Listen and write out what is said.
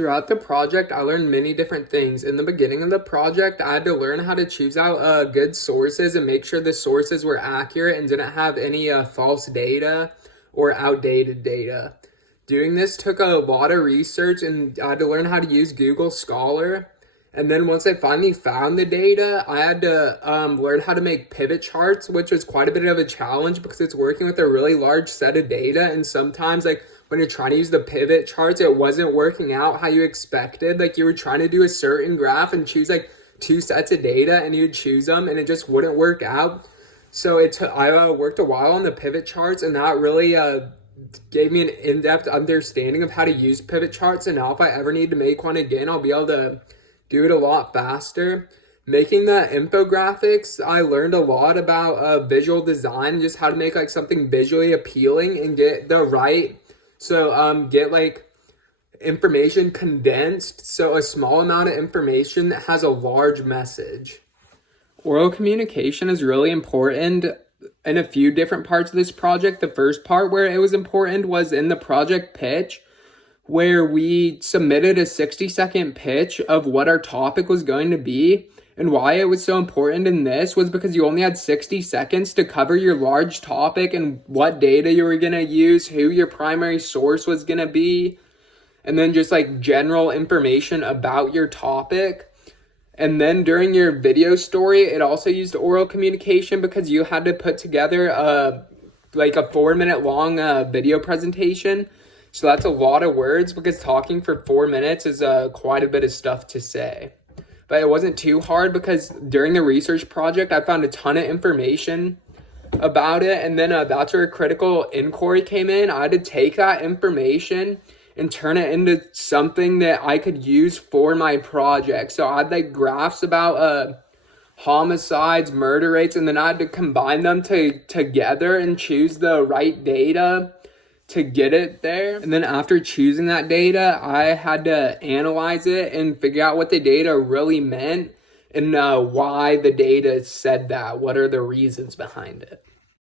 Throughout the project, I learned many different things. In the beginning of the project, I had to learn how to choose out good sources and make sure the sources were accurate and didn't have any false data or outdated data. Doing this took a lot of research, and I had to learn how to use Google Scholar. And then once I finally found the data, I had to learn how to make pivot charts, which was quite a bit of a challenge because it's working with a really large set of data. And sometimes, like, when you're trying to use the pivot charts, it wasn't working out how you expected. Like, you were trying to do a certain graph and choose like two sets of data, and you'd choose them and it just wouldn't work out. So I worked a while on the pivot charts, and that really gave me an in-depth understanding of how to use pivot charts. And now if I ever need to make one again, I'll be able to do it a lot faster. Making the infographics, I learned a lot about visual design and just how to make like something visually appealing and get the right, get like information condensed, so a small amount of information that has a large message. Oral communication is really important in a few different parts of this project. The first part where it was important was in the project pitch, where we submitted a 60-second pitch of what our topic was going to be. And why it was so important in this was because you only had 60 seconds to cover your large topic and what data you were going to use, who your primary source was going to be, and then just like general information about your topic. And then during your video story, it also used oral communication because you had to put together a 4-minute long video presentation. So that's a lot of words because talking for 4 minutes is quite a bit of stuff to say. But it wasn't too hard because during the research project, I found a ton of information about it. And then that's where critical inquiry came in. I had to take that information and turn it into something that I could use for my project. So I had like graphs about homicides, murder rates, and then I had to combine them together and choose the right data to get it there. And then after choosing that data, I had to analyze it and figure out what the data really meant and why the data said that. What are the reasons behind it?